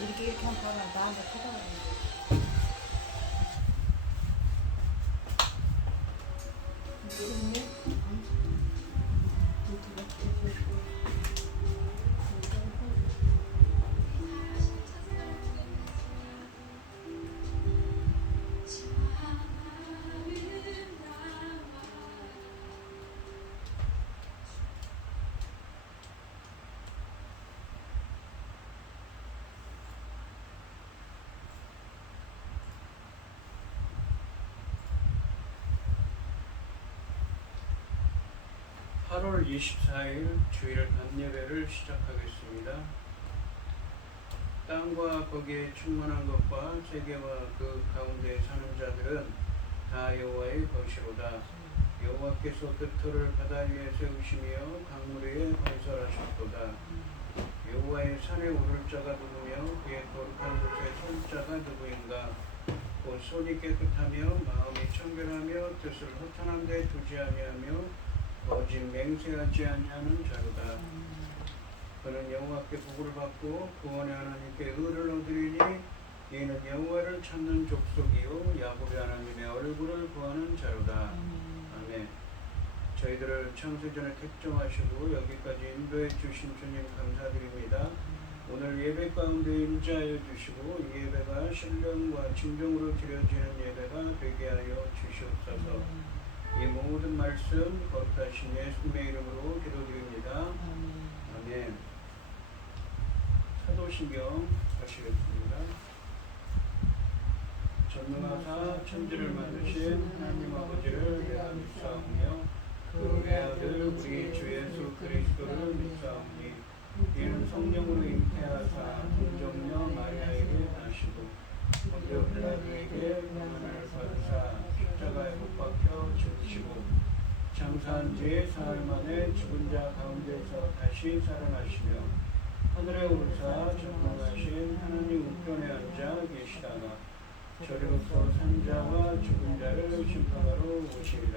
이렇게 하면 봐봐. 나한테 쳐다봐. 모르겠네. (8월 24일) 주일 밤예배를 시작하겠습니다. 땅과 거기에 충만한 것과 세계와 그 가운데 사는 자들은 다 여호와의 것이로다. 여호와께서 깃털을 바다 위에 세우시며 강물 위에 건설하셨도다. 여호와의 산에 오를 자가 누구며 그의 거룩한 곳에 설 자가 누구인가. 곧 손이 깨끗하며 마음이 청결하며 뜻을 허탄한 데 두지 아니하며 거짓 맹세하지 아니하는 자로다. 그는 여호와께 복을 받고 구원의 하나님께 의를 얻으리니 이는 여호와를 찾는 족속이요 야곱의 하나님의 얼굴을 구하는 자로다. 아멘. 저희들을 창세전에 택정하시고 여기까지 인도해 주신 주님 감사드립니다. 오늘 예배 가운데 임재하여 주시고 이 예배가 신령과 진정으로 드려지는 예배가 되게 하여 주시옵소서. 이 모든 말씀 거룩하신 예수님의 이름으로 기도드립니다. 아멘. 사도신경 하시겠습니다. 전능하사 천지를 만드신 하나님 아버지를 내가 믿사오며 그 외아들 우리 주 예수 그리스도를 믿사오니 이는 성령으로 잉태하사 동정녀 마리아에게 나시고 본디오 빌라도에게 고난을 받으사 십자가에 못 박혀 죽으시고 장사한 지 사흘 만에 죽은 자 가운데서 다시 살아나시며 하늘에 오르사 전능하신 하나님 우편에 앉아 계시다가 저리로서 산 자와 죽은 자를 심판하러 오시리라.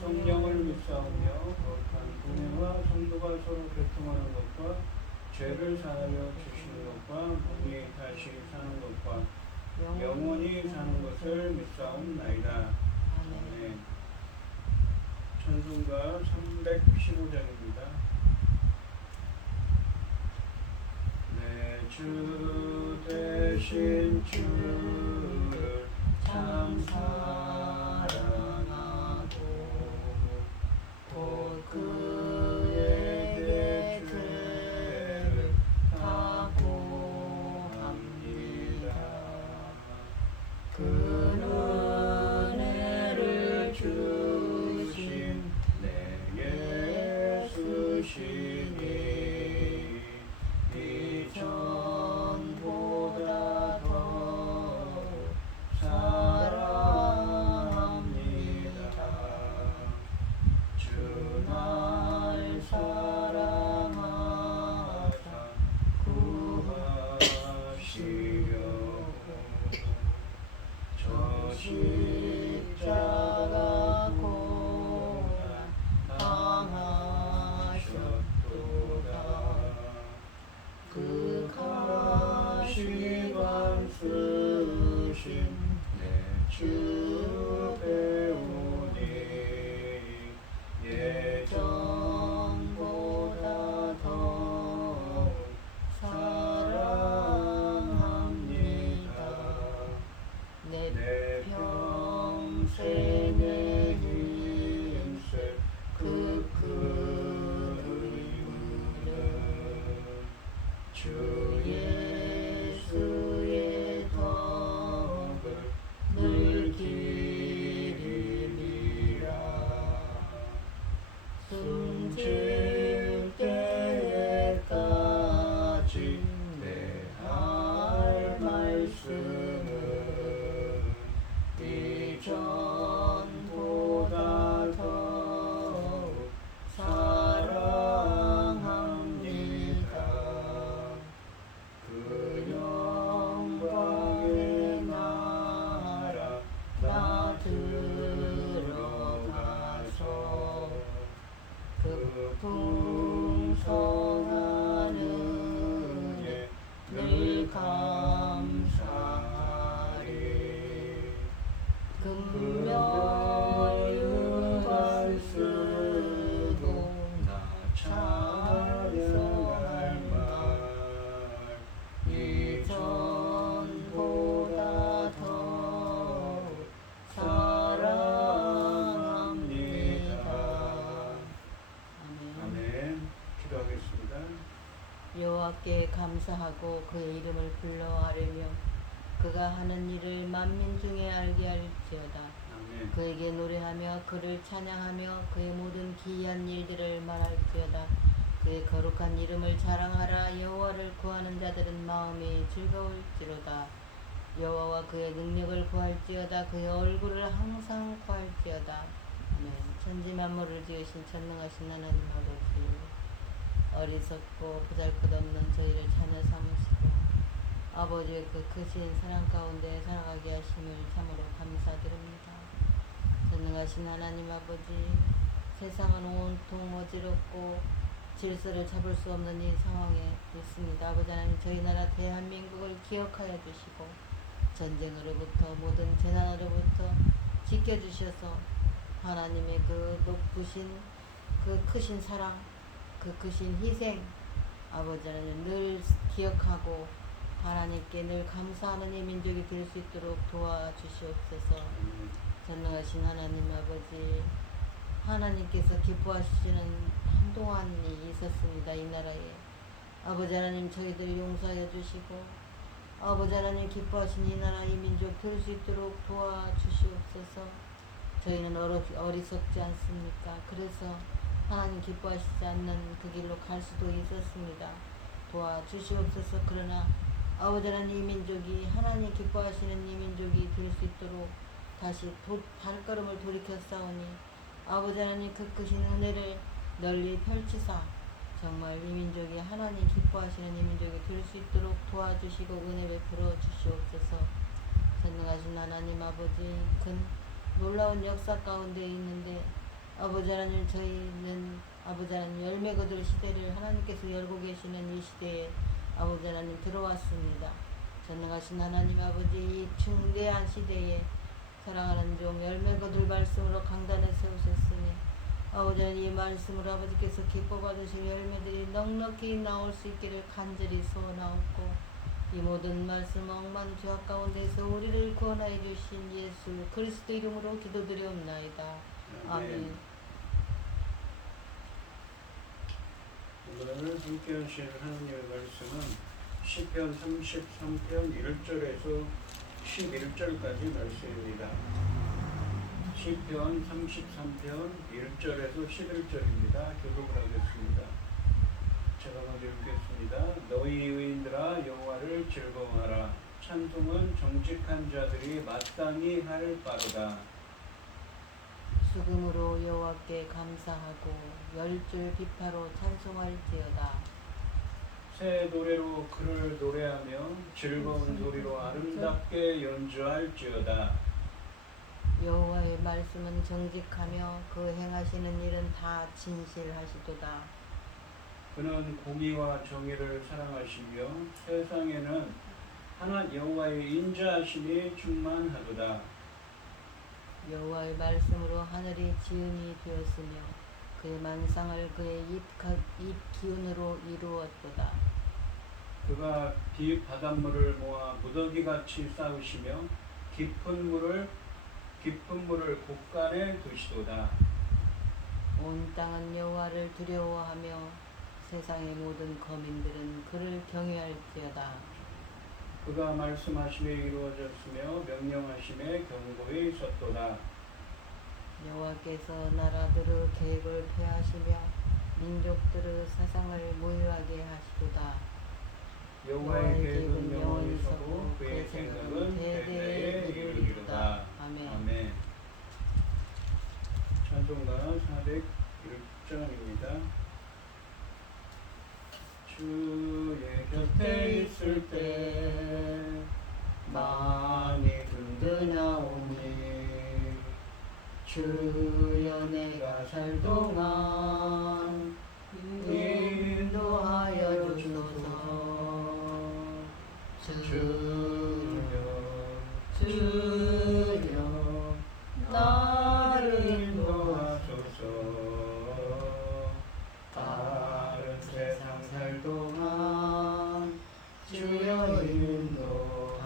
성령을 믿사오며 거룩한 공예와 성도가 서로 교통하는 것과 죄를 사하여 주시는 것과 몸이 다시 사는 것과 영원히 사는 것을 믿사옵나이다. 아멘. 찬송가 315장입니다. 내 주 대신 주를 참 사랑하고 곧 그에게 죄를 다 고합니다. 그 은혜를 주신 내 예수시니 이전보다 더 사랑합니다. 주 날 사랑하사 구하시려고 저 십자가 고난 당하셨도다. 그 가시관 쓰신 내 주 배우니 예전보다 더 사랑합니다. 내 평생의 힘쓸 그 큰 의무는 주 예수의 덕을 늘 기리리라. 숨질 때까지 내 할 말씀은 이전보다 더욱 사랑합니다. 여호와께 감사하고 그의 이름을 불러 아뢰며 그가 하는 일을 만민 중에 알게 할지어다. 아멘. 그에게 노래하며 그를 찬양하며 그의 모든 기이한 일들을 말할지어다. 그의 거룩한 이름을 자랑하라. 여호와를 구하는 자들은 마음이 즐거울지로다. 여호와와 그의 능력을 구할지어다. 그의 얼굴을 항상 구할지어다. 아멘. 천지 만물을 지으신 전능하신 하나님 아버지, 어리석고 보잘것없는 저희를 자녀 삼으시고 아버지의 그 크신 사랑 가운데 살아가게 하심을 참으로 감사드립니다. 전능하신 하나님 아버지, 세상은 온통 어지럽고 질서를 잡을 수 없는 이 상황에 있습니다. 아버지 하나님, 저희 나라 대한민국을 기억하여 주시고 전쟁으로부터 모든 재난으로부터 지켜주셔서 하나님의 그 높으신 그 크신 사랑, 그 크신 희생, 아버지 하나님 늘 기억하고 하나님께 늘 감사하는 이 민족이 될 수 있도록 도와주시옵소서. 전능하신 하나님 아버지, 하나님께서 기뻐하시는 한동안이 있었습니다. 이 나라에 아버지 하나님 저희들 용서하여 주시고 아버지 하나님 기뻐하신 이 나라 이 민족 될 수 있도록 도와주시옵소서. 저희는 어리석지 않습니까? 그래서 하나님 기뻐하시지 않는 그 길로 갈 수도 있었습니다. 도와주시옵소서. 그러나 아버지 하나님 이 민족이 하나님 기뻐하시는 이 민족이 될 수 있도록 다시 발걸음을 돌이켜 싸우니 아버지 하나님 그 크신 은혜를 널리 펼치사 정말 이 민족이 하나님 기뻐하시는 이 민족이 될 수 있도록 도와주시고 은혜 베풀어 주시옵소서. 전능하신 하나님 아버지, 큰 놀라운 역사 가운데 있는데 아버지 하나님 저희는 아버지 하나님 열매 거둘 시대를 하나님께서 열고 계시는 이 시대에 아버지 하나님 들어왔습니다. 전능하신 하나님 아버지, 이 중대한 시대에 사랑하는 종 열매 거둘 말씀으로 강단에 세우셨으니 아버지 하나님 이 말씀으로 아버지께서 기뻐 받으실 열매들이 넉넉히 나올 수 있기를 간절히 소원하옵고 이 모든 말씀 억만 죄악 가운데서 우리를 구원하여 주신 예수 그리스도 이름으로 기도드리옵나이다. 아멘. 오늘 함께 하실 하나님의 말씀은 시편 33편 1절에서 11절까지 말씀입니다. 시편 33편 1절에서 11절입니다. 교독을 하겠습니다. 제가 먼저 읽겠습니다. 너희 의인들아 여호와를 즐거워하라. 찬송은 정직한 자들이 마땅히 할 바로다. 수금으로 여호와께 감사하고 열줄 비파로 찬송할지어다. 새 노래로 그를 노래하며 즐거운 소리로 아름답게 연주할지어다. 여호와의 말씀은 정직하며 그 행하시는 일은 다 진실하시도다. 그는 공의와 정의를 사랑하시며 세상에는 하나 여호와의 인자하심이 충만하도다. 여호와의 말씀으로 하늘이 지음이 되었으며 그의 만상을 그의 입 기운으로 이루었도다. 그가 바닷물을 모아 무더기같이 쌓으시며 깊은 물을 곳간에 두시도다. 온 땅은 여호와를 두려워하며 세상의 모든 거민들은 그를 경외할지어다. 그가 말씀하심에 이루어졌으며 명령하심에 경고에 있었도다. 여호와께서 나라들의 계획을 폐하시며 민족들의 사상을 무효하게 하시도다. 여호와의 계획은 영원히 서고 그의 생각은 대대에 이르리로다. 아멘. 아멘. 찬송가 401장입니다. 주의 곁에 있을 때 많이 든든하오니 주여 내가 살 동안 인도하여 주소서. 주여 나를 인도하소서. 다른 세상 살 동안 주여 인도하소서.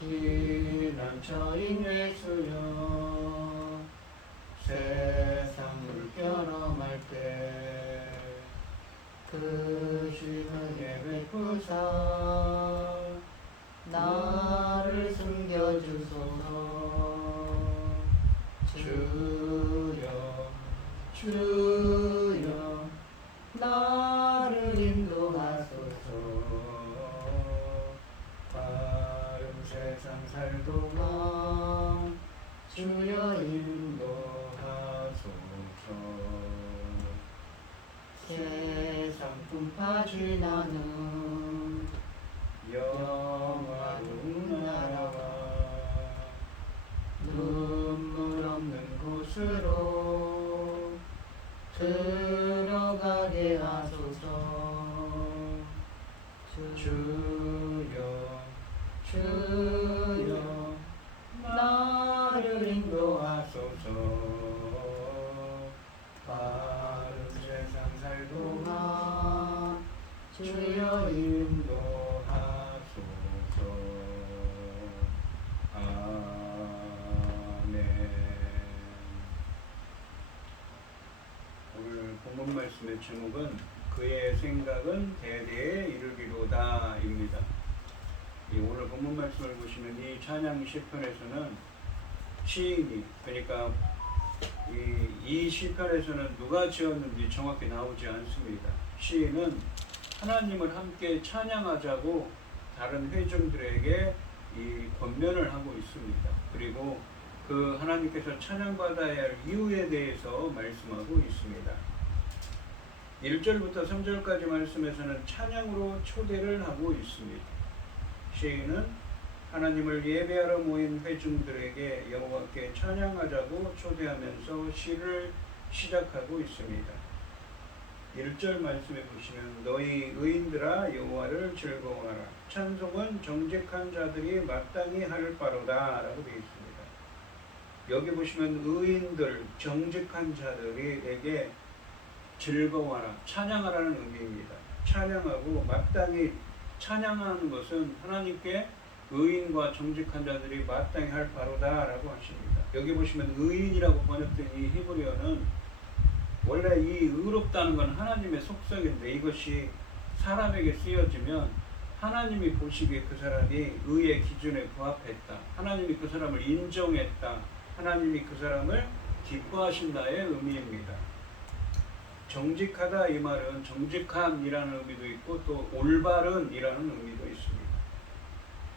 피난처인 예수여 세상 물결엄할 때 크시은혜 베푸사 나를 숨겨주소서. 주여 주여 나를 인도하소서. 바른 세상 살도록 주여 인도하소서. 세상 풍파 지나는 영화로운 나라와 눈물 없는 곳으로 들어가게 하소서. 주여 주여 나를 인도하소서. 바른 세상 살도록 주여 인도하소서. 아멘. 오늘 본문 말씀의 제목은 그의 생각은 대대에 이르리로다 입니다. 오늘 본문 말씀을 보시면 이 찬양 시편에서는 시인이, 그러니까 이 시편에서는 누가 지었는지 정확히 나오지 않습니다. 시인은 하나님을 함께 찬양하자고 다른 회중들에게 이 권면을 하고 있습니다. 그리고 그 하나님께서 찬양받아야 할 이유에 대해서 말씀하고 있습니다. 1절부터 3절까지 말씀에서는 찬양으로 초대를 하고 있습니다. 시인은 하나님을 예배하러 모인 회중들에게 여호와께 찬양하자고 초대하면서 시를 시작하고 있습니다. 1절 말씀에 보시면 너희 의인들아 여호와를 즐거워하라. 찬송은 정직한 자들이 마땅히 할 바로다 라고 되어 있습니다. 여기 보시면 의인들, 정직한 자들에게 즐거워하라, 찬양하라는 의미입니다. 찬양하고 마땅히 찬양하는 것은 하나님께 의인과 정직한 자들이 마땅히 할 바로다 라고 하십니다. 여기 보시면 의인이라고 번역된 이 히브리어는 원래 이 의롭다는 건 하나님의 속성인데 이것이 사람에게 쓰여지면 하나님이 보시기에 그 사람이 의의 기준에 부합했다, 하나님이 그 사람을 인정했다, 하나님이 그 사람을 기뻐하신다의 의미입니다. 정직하다 이 말은 정직함이라는 의미도 있고 또 올바른이라는 의미도 있습니다.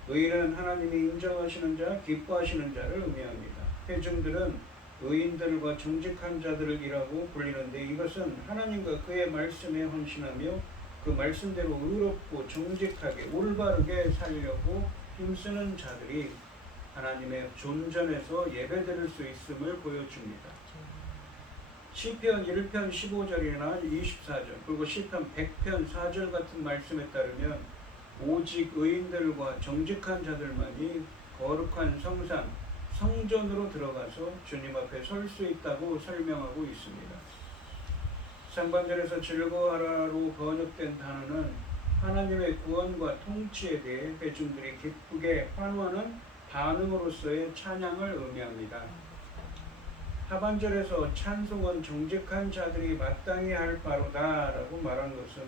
의인은 하나님이 인정하시는 자, 기뻐하시는 자를 의미합니다. 회중들은 의인들과 정직한 자들이라고 불리는데 이것은 하나님과 그의 말씀에 헌신하며 그 말씀대로 의롭고 정직하게 올바르게 살려고 힘쓰는 자들이 하나님의 존전에서 예배드릴 수 있음을 보여줍니다. 시편 1편 15절이나 24절 그리고 시편 100편 4절 같은 말씀에 따르면 오직 의인들과 정직한 자들만이 거룩한 성산, 성전으로 들어가서 주님 앞에 설 수 있다고 설명하고 있습니다. 상반절에서 즐거워하라로 번역된 단어는 하나님의 구원과 통치에 대해 회중들이 기쁘게 환호하는 반응으로서의 찬양을 의미합니다. 하반절에서 찬송은 정직한 자들이 마땅히 할 바로다 라고 말한 것은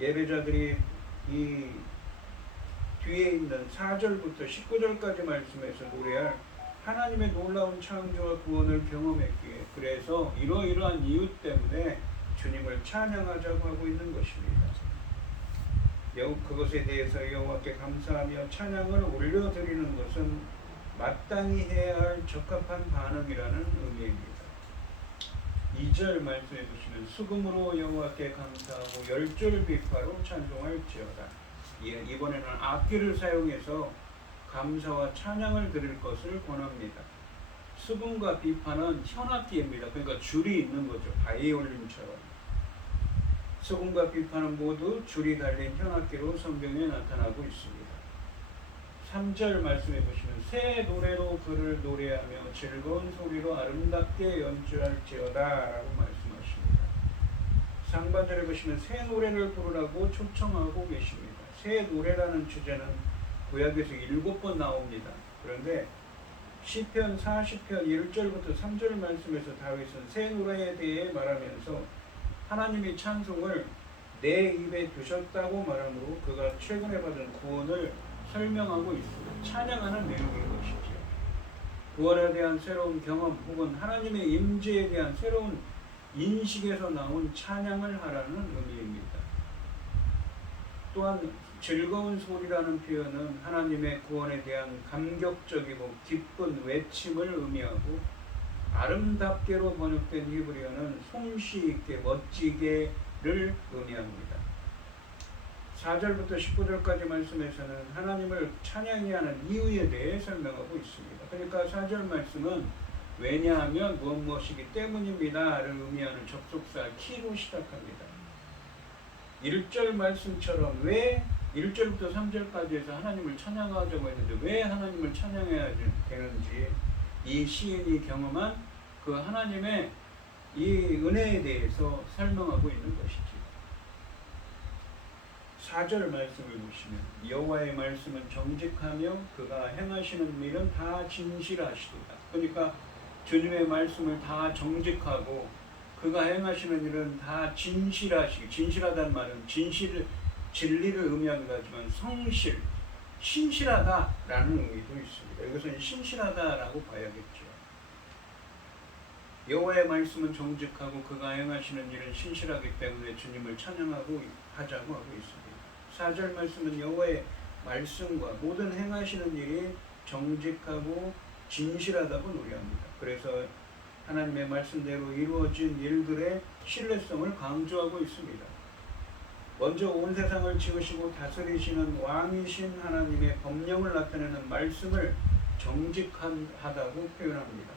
예배자들이 이 뒤에 있는 4절부터 19절까지 말씀에서 노래할 하나님의 놀라운 창조와 구원을 경험했기에 그래서 이러이러한 이유 때문에 주님을 찬양하자고 하고 있는 것입니다. 그것에 대해서 여호와께 감사하며 찬양을 올려드리는 것은 마땅히 해야 할 적합한 반응이라는 의미입니다. 2절 말씀해 보시면 수금으로 여호와께 감사하고 열줄 비파로 찬송할지어다. 이번에는 악기를 사용해서 감사와 찬양을 드릴 것을 권합니다. 수금과 비파는 현악기입니다. 그러니까 줄이 있는 거죠. 바이올린처럼. 수금과 비파는 모두 줄이 달린 현악기로 성경에 나타나고 있습니다. 3절 말씀해 보시면 새 노래로 그를 노래하며 즐거운 소리로 아름답게 연주할지어다 라고 말씀하십니다. 상반절에 보시면 새 노래를 부르라고 초청하고 계십니다. 새 노래라는 주제는 구약에서 7번 나옵니다. 그런데 시편 40편 1절부터 3절 말씀에서 다윗은 새 노래에 대해 말하면서 하나님의 찬송을 내 입에 두셨다고 말하므로 그가 최근에 받은 구원을 설명하고 있습니다. 찬양하는 내용인 것이죠. 구원에 대한 새로운 경험 혹은 하나님의 임재에 대한 새로운 인식에서 나온 찬양을 하라는 의미입니다. 또한 즐거운 소리라는 표현은 하나님의 구원에 대한 감격적이고 기쁜 외침을 의미하고, 아름답게로 번역된 히브리어는 솜씨 있게 멋지게를 의미합니다. 4절부터 19절까지 말씀에서는 하나님을 찬양해야 하는 이유에 대해 설명하고 있습니다. 그러니까 4절 말씀은 왜냐하면 무엇이기 때문입니다를 의미하는 접속사 키로 시작합니다. 1절 말씀처럼 왜 1절부터 3절까지 해서 하나님을 찬양하자고 했는데 왜 하나님을 찬양해야 되는지, 이 시인이 경험한 그 하나님의 이 은혜에 대해서 설명하고 있는 것이지. 4절 말씀을 보시면 여호와의 말씀은 정직하며 그가 행하시는 일은 다 진실하시도다. 그러니까 주님의 말씀을 다 정직하고 그가 행하시는 일은 다 진실하시고, 진실하다는 말은 진리를 의미하기도 하지만 성실, 신실하다라는 의미도 있습니다. 이것은 신실하다라고 봐야겠죠. 여호와의 말씀은 정직하고 그가 행하시는 일은 신실하기 때문에 주님을 찬양하고 하자고 하고 있습니다. 4절 말씀은 여호와의 말씀과 모든 행하시는 일이 정직하고 진실하다고 노래합니다. 그래서 하나님의 말씀대로 이루어진 일들의 신뢰성을 강조하고 있습니다. 먼저 온 세상을 지으시고 다스리시는 왕이신 하나님의 법령을 나타내는 말씀을 정직하다고 표현합니다.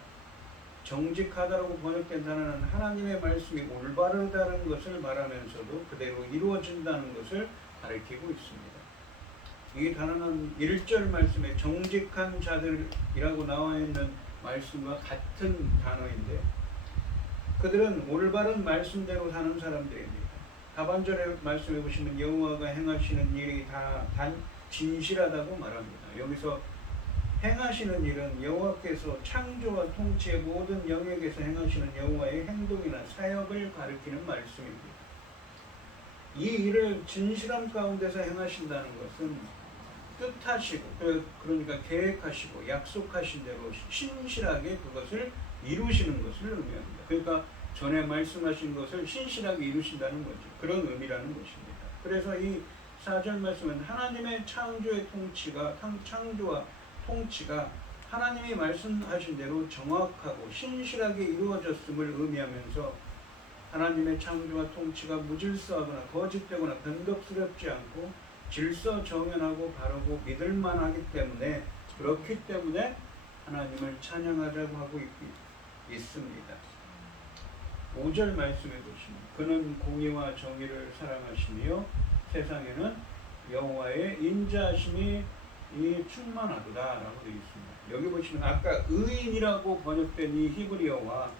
정직하다라고 번역된 단어는 하나님의 말씀이 올바르다는 것을 말하면서도 그대로 이루어진다는 것을 가리키고 있습니다. 이 단어는 1절 말씀에 정직한 자들이라고 나와 있는 말씀과 같은 단어인데, 그들은 올바른 말씀대로 사는 사람들입니다. 하반절의 말씀해 보시면 여호와가 행하시는 일이 다 진실하다고 말합니다. 여기서 행하시는 일은 여호와께서 창조와 통치의 모든 영역에서 행하시는 여호와의 행동이나 사역을 가리키는 말씀입니다. 이 일을 진실함 가운데서 행하신다는 것은 뜻하시고, 그러니까 계획하시고 약속하신 대로 신실하게 그것을 이루시는 것을 의미합니다. 그러니까 전에 말씀하신 것을 신실하게 이루신다는 거죠. 그런 의미라는 것입니다. 그래서 이 4절 말씀은 하나님의 창조와 통치가 하나님이 말씀하신 대로 정확하고 신실하게 이루어졌음을 의미하면서 하나님의 창조와 통치가 무질서하거나 거짓되거나 변덕스럽지 않고 질서정연하고 바르고 믿을만하기 때문에, 그렇기 때문에 하나님을 찬양하자고 하고 있습니다. 5절 말씀해 보시면 그는 공의와 정의를 사랑하시며 세상에는 여호와의 인자하심이 충만하도다 라고 되어 있습니다. 여기 보시면 아까 의인이라고 번역된 이 히브리어와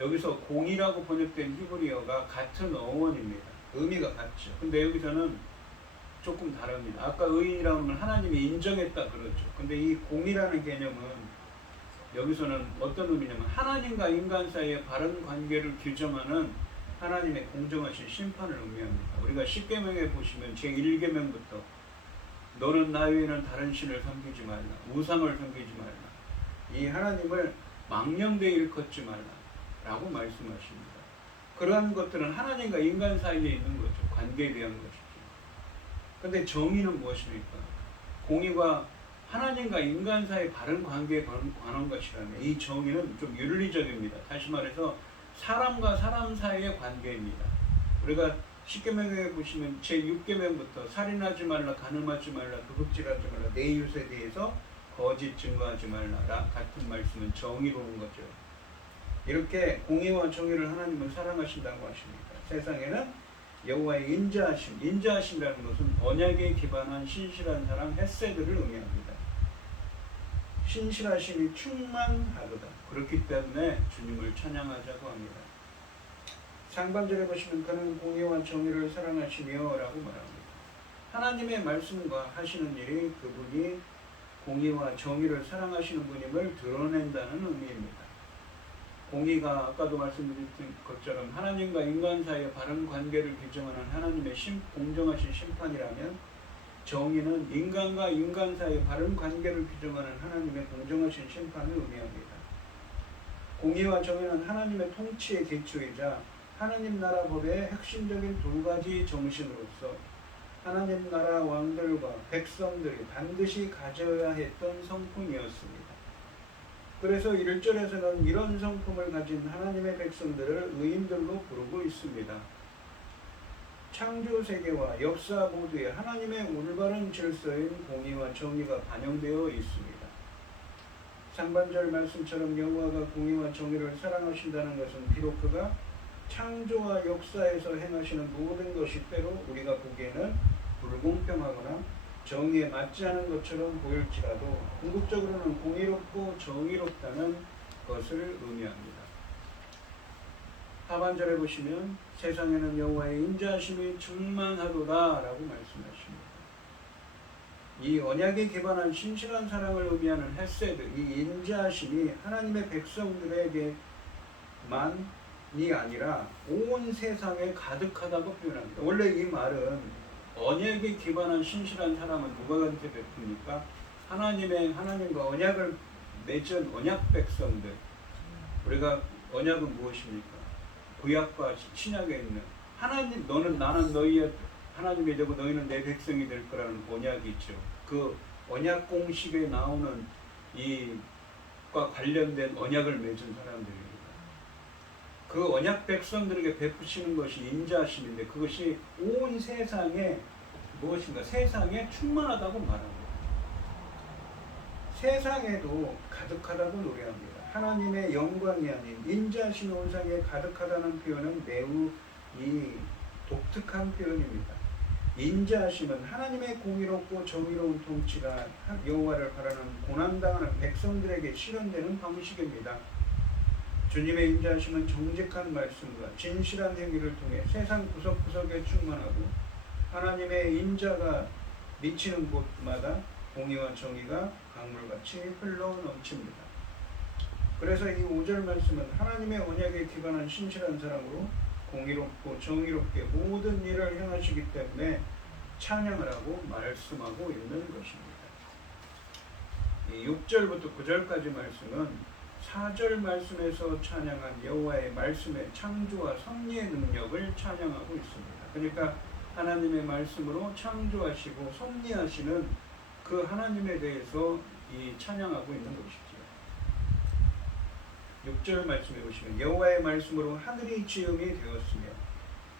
여기서 공의라고 번역된 히브리어가 같은 어원입니다. 의미가 같죠. 근데 여기서는 조금 다릅니다. 아까 의인이라고 하면 하나님이 인정했다 그러죠. 근데 이 공의라는 개념은 여기서는 어떤 의미냐면 하나님과 인간 사이의 바른 관계를 규정하는 하나님의 공정하신 심판을 의미합니다. 우리가 십계명에 보시면 제1계명부터 너는 나 외에는 다른 신을 섬기지 말라, 우상을 섬기지 말라, 이 하나님을 망령되이 일컫지 말라 라고 말씀하십니다. 그러한 것들은 하나님과 인간 사이에 있는 거죠. 관계에 대한 것이죠. 그런데 정의는 무엇입니까? 공의가 하나님과 인간 사이의 바른 관계에 관한 것이라면 이 정의는 좀 윤리적입니다. 다시 말해서 사람과 사람 사이의 관계입니다. 우리가 십계명에 보시면 제6계명부터 살인하지 말라, 간음하지 말라, 도둑질하지 말라, 내 이웃에 대해서 거짓 증거하지 말라 같은 말씀은 정의로운 거죠. 이렇게 공의와 정의를 하나님은 사랑하신다고 하십니다. 세상에는 여호와의 인자하심이라는 것은 언약에 기반한 신실한 사람 헤세드를 의미합니다. 신실하심이 충만하도다. 그렇기 때문에 주님을 찬양하자고 합니다. 상반절에 보시면 그는 공의와 정의를 사랑하시며 라고 말합니다. 하나님의 말씀과 하시는 일이 그분이 공의와 정의를 사랑하시는 분임을 드러낸다는 의미입니다. 공의가 아까도 말씀드린 것처럼 하나님과 인간 사이의 바른 관계를 규정하는 하나님의 공정하신 심판이라면, 정의는 인간과 인간 사이의 바른 관계를 규정하는 하나님의 공정하신 심판을 의미합니다. 공의와 정의는 하나님의 통치의 기초이자 하나님 나라 법의 핵심적인 두 가지 정신으로서 하나님 나라 왕들과 백성들이 반드시 가져야 했던 성품이었습니다. 그래서 1절에서는 이런 성품을 가진 하나님의 백성들을 의인들로 부르고 있습니다. 창조 세계와 역사 모두에 하나님의 올바른 질서인 공의와 정의가 반영되어 있습니다. 상반절 말씀처럼 여호와가 공의와 정의를 사랑하신다는 것은 비록 그가 창조와 역사에서 행하시는 모든 것이 때로 우리가 보기에는 불공평하거나 정의에 맞지 않은 것처럼 보일지라도 궁극적으로는 공의롭고 정의롭다는 것을 의미합니다. 하반절에 보시면 세상에는 여호와의 인자하심이 충만하도다 라고 말씀하십니다. 이 언약에 기반한 신실한 사랑을 의미하는 헤세드, 이 인자하심이 하나님의 백성들에게만이 아니라 온 세상에 가득하다고 표현합니다. 원래 이 말은 언약에 기반한 신실한 사람은 누구한테 베풉니까? 하나님과 언약을 맺은 언약 백성들. 우리가 언약은 무엇입니까? 구약과 신약에 있는 하나님, 나는 너희의 하나님이 되고 너희는 내 백성이 될 거라는 언약이 있죠. 그 언약 공식에 나오는 이과 관련된 언약을 맺은 사람들입니다. 그 언약 백성들에게 베푸시는 것이 인자하심인데, 그것이 온 세상에 무엇인가? 세상에 충만하다고 말합니다. 세상에도 가득하다고 노래합니다. 하나님의 영광이 아닌 인자하심이 온 세상에 가득하다는 표현은 매우 독특한 표현입니다. 인자하심은 하나님의 공의롭고 정의로운 통치가 여호와를 바라는 고난당하는 백성들에게 실현되는 방식입니다. 주님의 인자하심은 정직한 말씀과 진실한 행위를 통해 세상 구석구석에 충만하고, 하나님의 인자가 미치는 곳마다 공의와 정의가 강물같이 흘러 넘칩니다. 그래서 이 5절 말씀은 하나님의 언약에 기반한 신실한 사랑으로 공의롭고 정의롭게 모든 일을 행하시기 때문에 찬양하라고 말씀하고 있는 것입니다. 이 6절부터 9절까지 말씀은 4절 말씀에서 찬양한 여호와의 말씀의 창조와 섭리의 능력을 찬양하고 있습니다. 그러니까 하나님의 말씀으로 창조하시고 섭리하시는 그 하나님에 대해서 찬양하고 있는 것이죠. 6절 말씀해 보시면 여호와의 말씀으로 하늘이 지음이 되었으며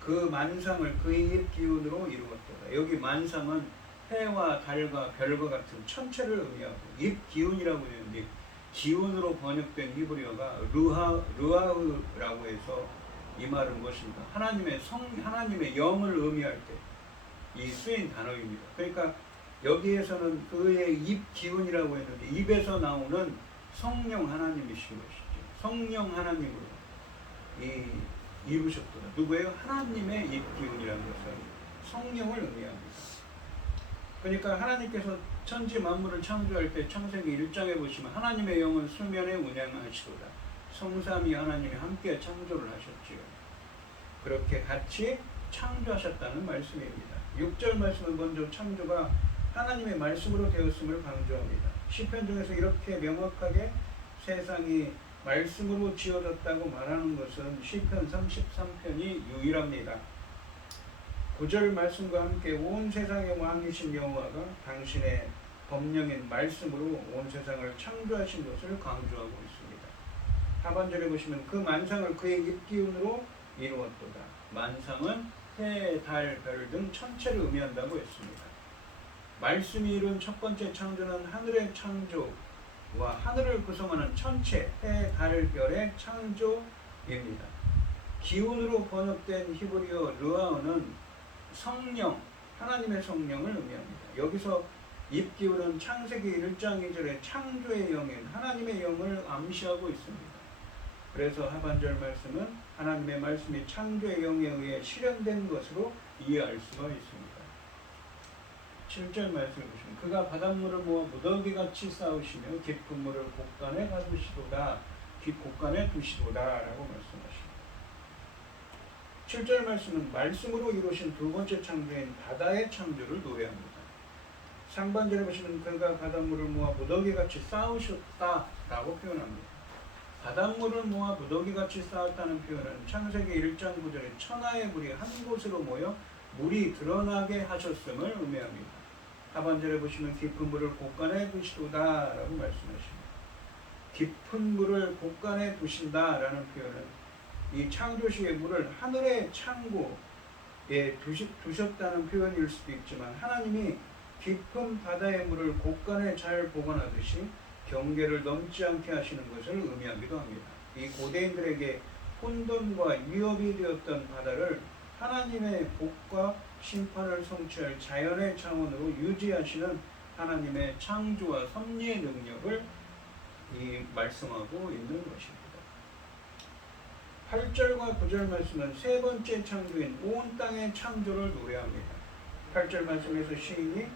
그 만상을 그의 입 기운으로 이루었도다. 여기 만상은 해와 달과 별과 같은 천체를 의미하고, 입 기운이라고 했는데 기운으로 번역된 히브리어가 르하흐라고 해서 이 말은 무엇입니까? 하나님의 영을 의미할 때 이 쓰인 단어입니다. 그러니까 여기에서는 그의 입 기운이라고 했는데 입에서 나오는 성령 하나님이신 것이죠. 성령 하나님으로 이루셨더라. 누구예요? 하나님의 입 기운이라는 것은 성령을 의미합니다. 그러니까 하나님께서 천지 만물을 창조할 때 창세기 1장에 보시면 하나님의 영은 수면에 운행하시도다. 성삼위 하나님이 함께 창조를 하셨지요. 그렇게 같이 창조하셨다는 말씀입니다. 6절 말씀은 먼저 창조가 하나님의 말씀으로 되었음을 강조합니다. 시편 중에서 이렇게 명확하게 세상이 말씀으로 지어졌다고 말하는 것은 시편 33편이 유일합니다. 9절 말씀과 함께 온 세상의 왕이신 여호와가 당신의 법령인 말씀으로 온 세상을 창조하신 것을 강조하고 있습니다. 하반절에 보시면 그 만상을 그의 입기운으로 이루었도다. 만상은 해, 달, 별 등 천체를 의미한다고 했습니다. 말씀이 이룬 첫 번째 창조는 하늘의 창조와 하늘을 구성하는 천체, 해, 달, 별의 창조입니다. 기운으로 번역된 히브리어 르아흐는 성령, 하나님의 성령을 의미합니다. 여기서 입기운은 창세기 1장 2절의 창조의 영인 하나님의 영을 암시하고 있습니다. 그래서 하반절 말씀은 하나님의 말씀이 창조의 영에 의해 실현된 것으로 이해할 수가 있습니다. 7절 말씀을 보시면 그가 바닷물을 모아 무더기같이 쌓으시며 깊은 물을 곳간에 가두시도다. 곳간에 두시도다라고 말씀하십니다. 7절 말씀은 말씀으로 이루신 두 번째 창조인 바다의 창조를 노래합니다. 상반절에 보시면 그가 바닷물을 모아 무더기같이 쌓으셨다라고 표현합니다. 바닷물을 모아 무더기같이 쌓았다는 표현은 창세기 1장 9절에 천하의 물이 한 곳으로 모여 물이 드러나게 하셨음을 의미합니다. 하반절에 보시면 깊은 물을 곳간에 두시도다라고 말씀하십니다. 깊은 물을 곳간에 두신다라는 표현은 이 창조시의 물을 하늘의 창고에 두셨다는 표현일 수도 있지만 하나님이 깊은 바다의 물을 곳간에 잘 보관하듯이 경계를 넘지 않게 하시는 것을 의미하기도 합니다. 이 고대인들에게 혼돈과 위협이 되었던 바다를 하나님의 복과 심판을 성취할 자연의 차원으로 유지하시는 하나님의 창조와 섭리의 능력을 말씀하고 있는 것입니다. 8절과 9절 말씀은 세 번째 창조인 온 땅의 창조를 노래합니다. 8절 말씀에서 시인이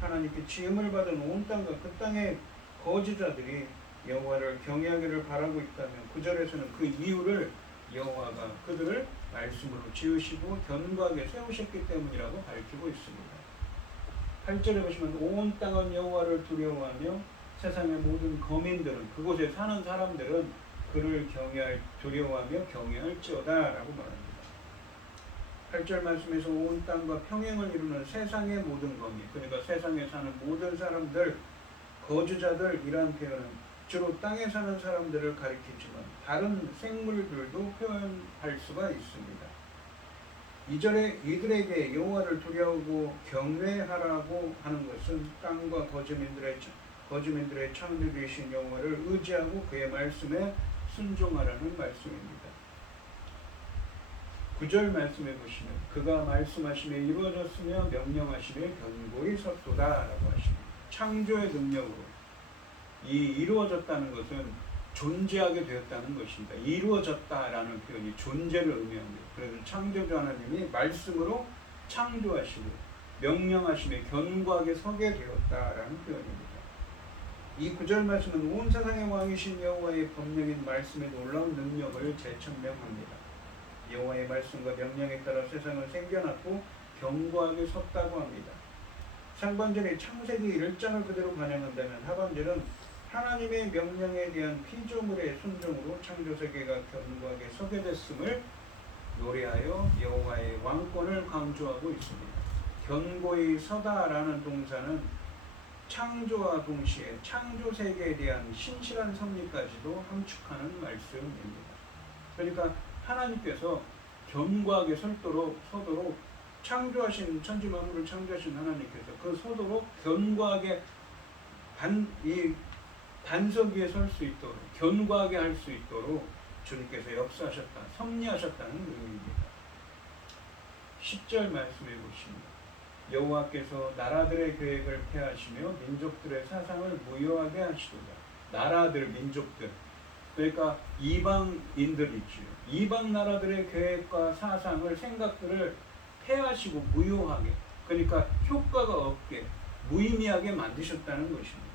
하나님께 지음을 받은 온 땅과 그 땅의 거주자들이 여호와를 경외하기를 바라고 있다면 9절에서는 그 이유를 여호와가 그들을 말씀으로 지으시고 견고하게 세우셨기 때문이라고 밝히고 있습니다. 8절에 보시면 온 땅은 여호와를 두려워하며 세상의 모든 거민들은 그곳에 사는 사람들은 그를 두려워하며 경외할지어다라고 말합니다. 8절 말씀에서 온 땅과 평행을 이루는 세상의 모든 거민, 그러니까 세상에 사는 모든 사람들, 거주자들이라는 표현은 주로 땅에 사는 사람들을 가리키지만 다른 생물들도 표현할 수가 있습니다. 2절에 이들에게 여호와를 두려워하고 경외하라고 하는 것은 땅과 거주민들의 창조주이신 여호와를 의지하고 그의 말씀에 순종하라는 말씀입니다. 9절 말씀해 보시면 그가 말씀하심에 이루어졌으며 명령하심에 견고히 섰도다라고 하십니다. 창조의 능력으로 이루어졌다는 것은 존재하게 되었다는 것입니다. 이루어졌다라는 표현이 존재를 의미합니다. 그래서 창조주 하나님이 말씀으로 창조하시고 명령하심에 견고하게 서게 되었다라는 표현입니다. 이 9절 말씀은 온 세상의 왕이신 여호와의 법령인 말씀의 놀라운 능력을 재천명합니다. 여호와의 말씀과 명령에 따라 세상을 생겨났고 견고하게 섰다고 합니다. 상반절에 창세기 1장을 그대로 반영한다면 하반절은 하나님의 명령에 대한 피조물의 순종으로 창조세계가 견고하게 서게 됐음을 노래하여 여호와의 왕권을 강조하고 있습니다. 견고히 서다라는 동사는 창조와 동시에 창조세계에 대한 신실한 섭리까지도 함축하는 말씀입니다. 그러니까 하나님께서 견고하게 서도록 창조하신 천지만물을 창조하신 하나님께서 그 서도록 견고하게 반석 위에 설 수 있도록 견고하게 할 수 있도록 주님께서 역사하셨다, 섭리하셨다는 의미입니다. 10절 말씀해 보십니다. 여호와께서 나라들의 계획을 폐하시며 민족들의 사상을 무효하게 하시도다. 나라들, 민족들, 그러니까 이방인들이지요. 이방 나라들의 계획과 사상을, 생각들을 폐하시고 무효하게, 그러니까 효과가 없게, 무의미하게 만드셨다는 것입니다.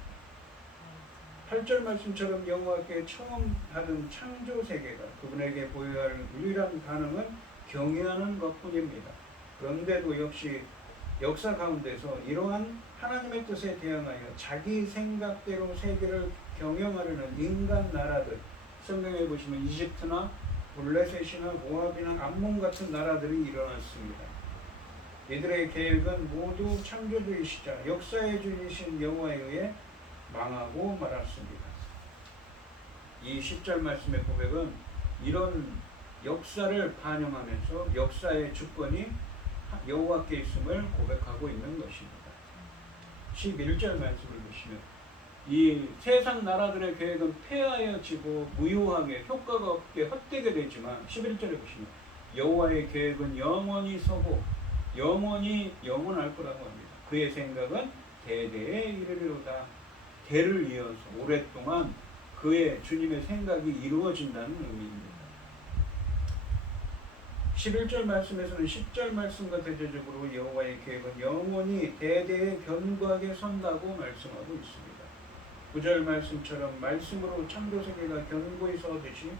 8절 말씀처럼 여호와께 처음 받은 창조 세계가 그분에게 보여야 할 유일한 가능은 경외하는 것뿐입니다. 그런데도 역시 역사 가운데서 이러한 하나님의 뜻에 대항하여 자기 생각대로 세계를 경영하려는 인간 나라들, 성경에 보시면 이집트나 블레셋이나 모압이나 암몬 같은 나라들이 일어났습니다. 이들의 계획은 모두 창조주이시자 역사의 주이신 여호와에 의해 망하고 말았습니다. 이 10절 말씀의 고백은 이런 역사를 반영하면서 역사의 주권이 여호와께 있음을 고백하고 있는 것입니다. 11절 말씀을 보시면 이 세상 나라들의 계획은 폐하여지고 무효하게 효과가 없게 헛되게 되지만 11절에 보시면 여호와의 계획은 영원히 서고 영원히 영원할 거라고 합니다. 그의 생각은 대대에 이르리로다. 대를 이어서 오랫동안 그의 주님의 생각이 이루어진다는 의미입니다. 11절 말씀에서는 10절 말씀과 대조적으로 여호와의 계획은 영원히 대대에 견고하게 선다고 말씀하고 있습니다. 9절 말씀처럼 말씀으로 창조 세계가 견고히 서듯이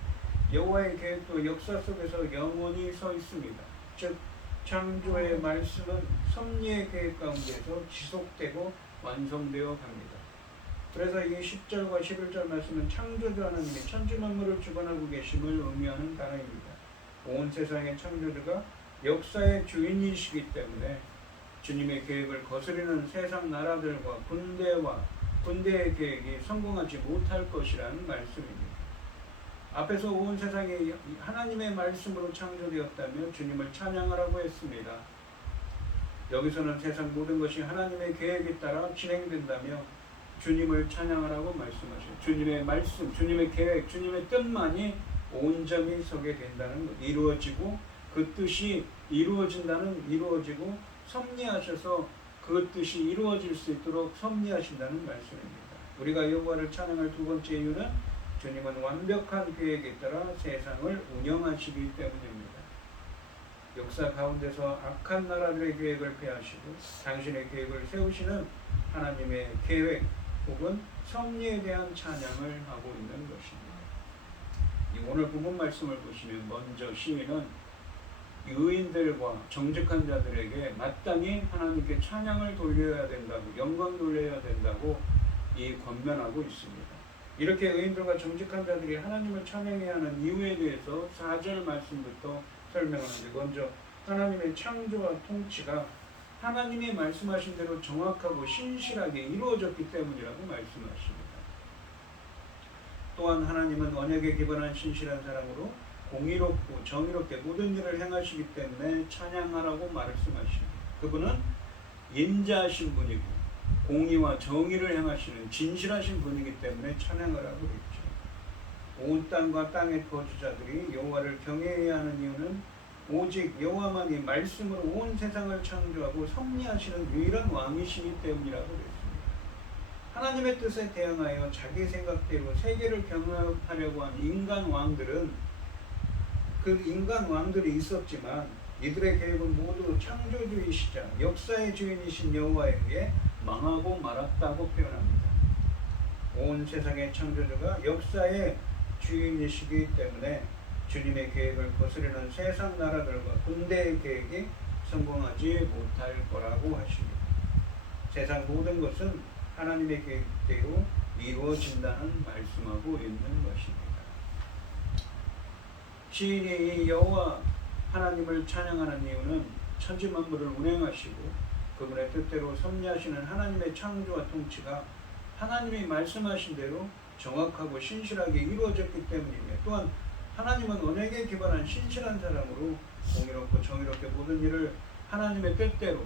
여호와의 계획도 역사 속에서 영원히 서 있습니다. 즉 창조의 말씀은 섭리의 계획 가운데서 지속되고 완성되어 갑니다. 그래서 이 10절과 11절 말씀은 창조주 하나님이 천지 만물을 주관하고 계심을 의미하는 단어입니다. 온 세상의 창조주가 역사의 주인이시기 때문에 주님의 계획을 거스르는 세상 나라들과 군대의 계획이 성공하지 못할 것이라는 말씀입니다. 앞에서 온 세상이 하나님의 말씀으로 창조되었다며 주님을 찬양하라고 했습니다. 여기서는 세상 모든 것이 하나님의 계획에 따라 진행된다며 주님을 찬양하라고 말씀하셔요. 주님의 말씀, 주님의 계획, 주님의 뜻만이 온전히 서게 된다는 것, 이루어지고 그 뜻이 이루어지고 섭리하셔서 그 뜻이 이루어질 수 있도록 섭리하신다는 말씀입니다. 우리가 여호와를 찬양할 두 번째 이유는 주님은 완벽한 계획에 따라 세상을 운영하시기 때문입니다. 역사 가운데서 악한 나라들의 계획을 폐하시고 당신의 계획을 세우시는 하나님의 계획 혹은 섭리에 대한 찬양을 하고 있는 것입니다. 오늘 본문 말씀을 보시면 먼저 시인은 의인들과 정직한 자들에게 마땅히 하나님께 찬양을 돌려야 된다고, 영광 돌려야 된다고 권면하고 있습니다. 이렇게 의인들과 정직한 자들이 하나님을 찬양해야 하는 이유에 대해서 4절 말씀부터 설명하는데, 먼저 하나님의 창조와 통치가 하나님이 말씀하신 대로 정확하고 신실하게 이루어졌기 때문이라고 말씀하십니다. 또한 하나님은 언약에 기반한 신실한 사랑으로 공의롭고 정의롭게 모든 일을 행하시기 때문에 찬양하라고 말씀하십니다. 그분은 인자하신 분이고 공의와 정의를 행하시는 진실하신 분이기 때문에 찬양하라고 했죠. 온 땅과 땅의 거주자들이 여호와를 경외해야 하는 이유는 오직 여호와만이 말씀으로 온 세상을 창조하고 섭리하시는 유일한 왕이시기 때문이라고 했습니다. 하나님의 뜻에 대응하여 자기 생각대로 세계를 경영하려고 한 인간 왕들은 그 인간 왕들이 있었지만 이들의 계획은 모두 창조주이시자 역사의 주인이신 여호와에 의해 망하고 말았다고 표현합니다. 온 세상의 창조주가 역사의 주인이시기 때문에 주님의 계획을 거스르는 세상 나라들과 군대의 계획이 성공하지 못할 거라고 하십니다. 세상 모든 것은 하나님의 계획대로 이루어진다는 말씀하고 있는 것입니다. 시인이 이 여호와 하나님을 찬양하는 이유는 천지 만물을 운행하시고 그분의 뜻대로 섭리하시는 하나님의 창조와 통치가 하나님이 말씀하신 대로 정확하고 신실하게 이루어졌기 때문이며, 또한 하나님은 언약에 기반한 신실한 사람으로 공의롭고 정의롭게 모든 일을 하나님의 뜻대로,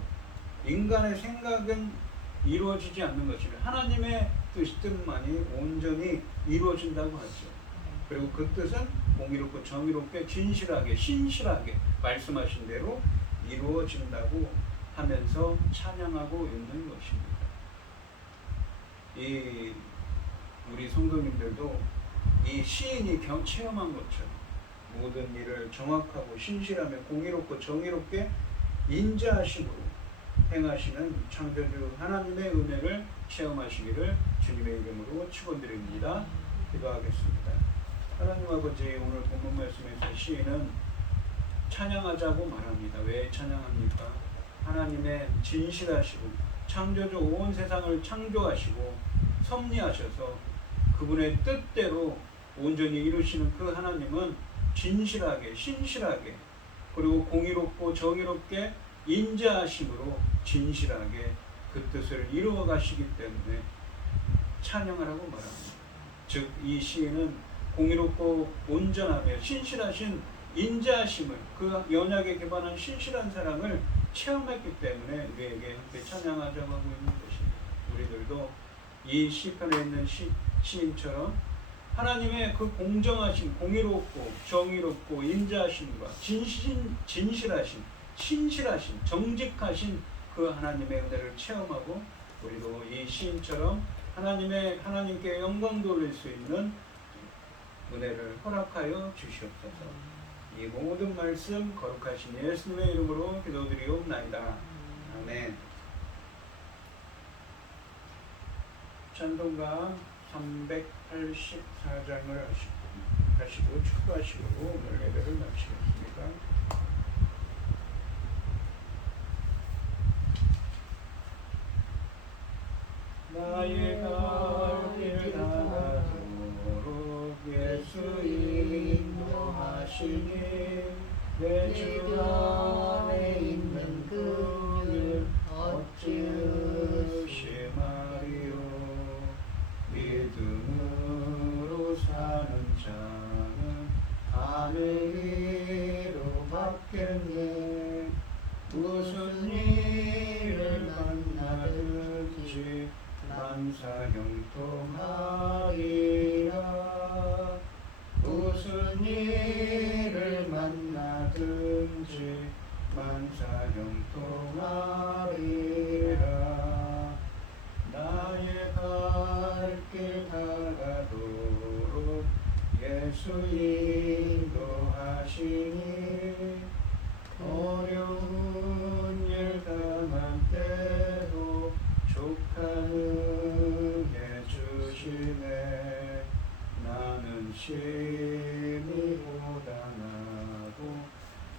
인간의 생각은 이루어지지 않는 것이며 하나님의 뜻만이 온전히 이루어진다고 하죠. 그리고 그 뜻은 공의롭고 정의롭게 진실하게 신실하게 말씀하신 대로 이루어진다고 하면서 찬양하고 있는 것입니다. 우리 성도님들도 이 시인이 체험한 것처럼 모든 일을 정확하고 신실하며 공의롭고 정의롭게 인자하심으로 행하시는 창조주 하나님의 은혜를 체험하시기를 주님의 이름으로 축원드립니다. 기도하겠습니다. 하나님 아버지, 오늘 본문 말씀에서 시인은 찬양하자고 말합니다. 왜 찬양합니까? 하나님의 진실하시고 창조주 온 세상을 창조하시고 섭리하셔서 그분의 뜻대로 온전히 이루시는 그 하나님은 진실하게 신실하게 그리고 공의롭고 정의롭게 인자하심으로 진실하게 그 뜻을 이루어 가시기 때문에 찬양하라고 말합니다. 즉 이 시인은 공의롭고 온전하며 신실하신 인자하심을, 그 언약에 기반한 신실한 사랑을 체험했기 때문에 우리에게 함께 찬양하자고 하고 있는 것입니다. 우리들도 이 시편에 있는 시인처럼 하나님의 그 공정하신, 공의롭고 정의롭고 인자하심과 진실하신, 신실하신, 정직하신 그 하나님의 은혜를 체험하고 우리도 이 시인처럼 하나님께 영광 돌릴 수 있는 은혜를 허락하여 주시옵소서. 이 모든 말씀 거룩하신 예수님의 이름으로 기도드리옵나이다. 아멘. 찬송가 384장을 하시고 축도하시고 오늘 예배를 마치겠습니다. 나의 갈 길 다가도록 예수 인도하시니 내 주 안에 있는 그를 어찌 의심하리요. 믿음으로 사는 자는 하늘 위로 받겠네. 무슨 일을 만나든지 만사형통하리라. 무슨 일을 만나든지 만사형통하리라. 나의 갈 길 다가도록 예수 인도하시니 어려운 일 당한 때도 족하는 해 주시네. 나는 심히 고단하고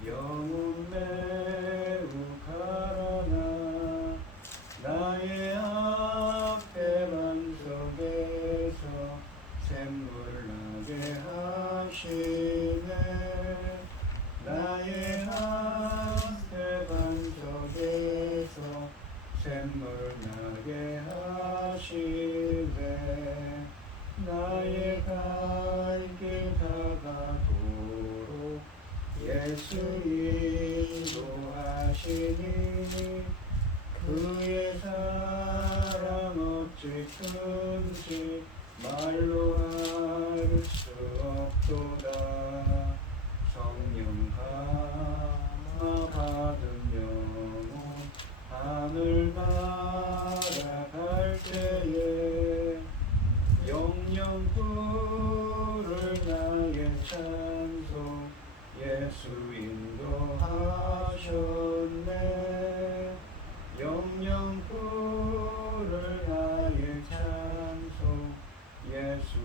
영혼 매우 가라나. 나의 앞에 반석에서 샘물 나게 하시네. 나의 앞에 반석에서 샘물 나게 하시네. 나의 갈 길 다가도록 예수 인도하시니 그의 사랑 어찌 큰지 말로 알 수 없도다. 성령 감화 받은 영혼 하늘 날아갈 때에 영영 부를 나의 찬송 예수 인도하셨네. 영영 부를 나의 찬송 예수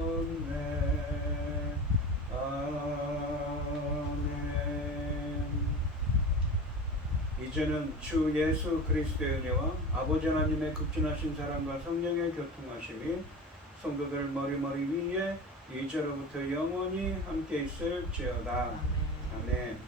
인도하셨네. 아멘. 이제는 주 예수 그리스도의 은혜와 아버지 하나님의 극진하신 사랑과 성령의 교통하심이 성도들 머리머리 위에 이제로부터 영원히 함께 있을지어다. 아멘.